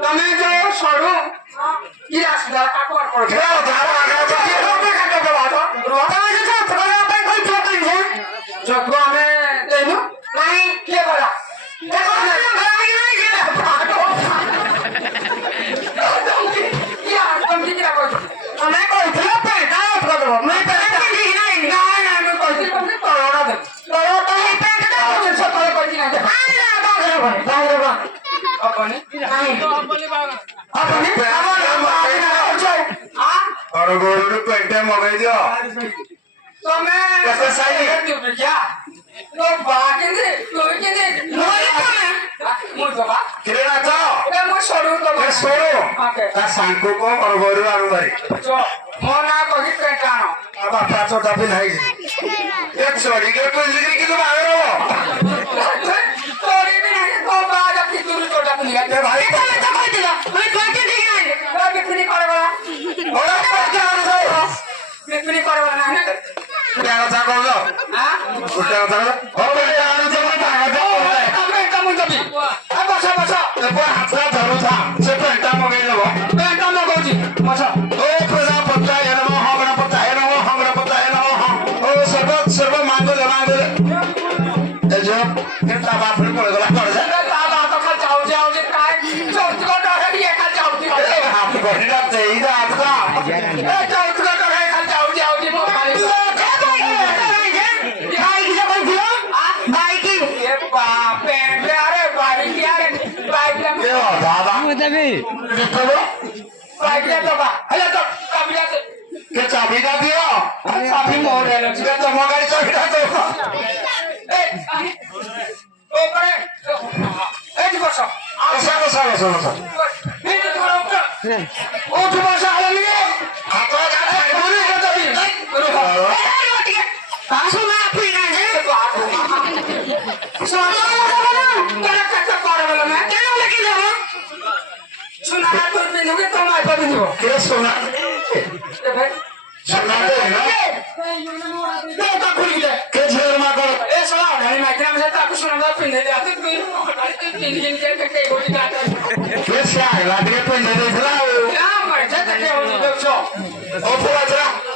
তুমি যে সরু কি আসলে কাটবার করে দাও দাও আগে কি হবে কাটতে দাও তো রোটা আছে তো তোরা আপনি কই চোখ দিন চোখ আমি দেইনু নাই কি বলা দেখো না আমি নাই কি কি আর তুমি কি রাখো আমি কই তো পে দাও তো দাও আমি পে কি নাই না না আমি কই তুমি তোরা দে তোরা তো এই পে দাও তো তোরা কই না না দাও দাও अपने नहीं अपने और गोरू पेंटे मगाई दियो तो मैं कैसे सही क्या तो बाकी दे तो के मोरे बाबा किरे ना तो ये मो छोड़ू तो ये छोड़ो का सांको को और गोरू आनु बारी जो मोना को ही पेटानो अब आपा तो तभी नहीं ये छोड़ी के तो जिंदगी की तो आगे रहो तोरी भी नहीं तो बाज अपनी दूर छोटा नहीं है भाई तो मैं तो कोई दिला मैं कोई के नहीं है मैं बिक्री करे वाला और क्या हो रहा है बिक्री करे वाला ना क्या होता है कौन सा हां क्या होता है और क्या होता है भागा दो मैं कम जबी अब बसा ये पर हाथ का धरो था से पेंटा मगाई लो मैं कम लगोजी मसा ओ प्रजापति है ना हमरा पता है ना हमरा पता है ना ओ सर्व मांगो ले ए जो कितना बाप रे पड़ गया पड़ जा बाबा तो खा जाओ जे काय चौथ को डर है ये खा जाओ जी हाथ बड़ी रात है इधर आपका ए चौथ को डर है खा जाओ जी मो खाली भाई की जब दियो भाई की ये बाप रे अरे भाई की अरे भाई की ये दादा मुझे देखो भाई की तो बा हेलो तो कबिया से के चाबी का दियो चाबी मोड़ ले लो के तो मगाई चाबी का दो ए ओ करे ए जी बसो ऐसा ये तो तुम्हारा ऊपर ओ तुम्हारा साला लिए हाथ का बोले कर दबी सुना पीना है सुना तेरा कच्चा पारे वाला मैं क्या लेके जाओ सुना तो पीनोगे तो मैं तो पीनो के सोना ए भाई सोना दे ना तो का खुली दे के झेल मा करो ए सुना नहीं मैं क्या मैं ताकू सुना दा पीने दे आते कोई तीन दिन के गोली का के से आए लाटे पे दे दे चला क्या मर जाता है वो लोग ओ पूरा चला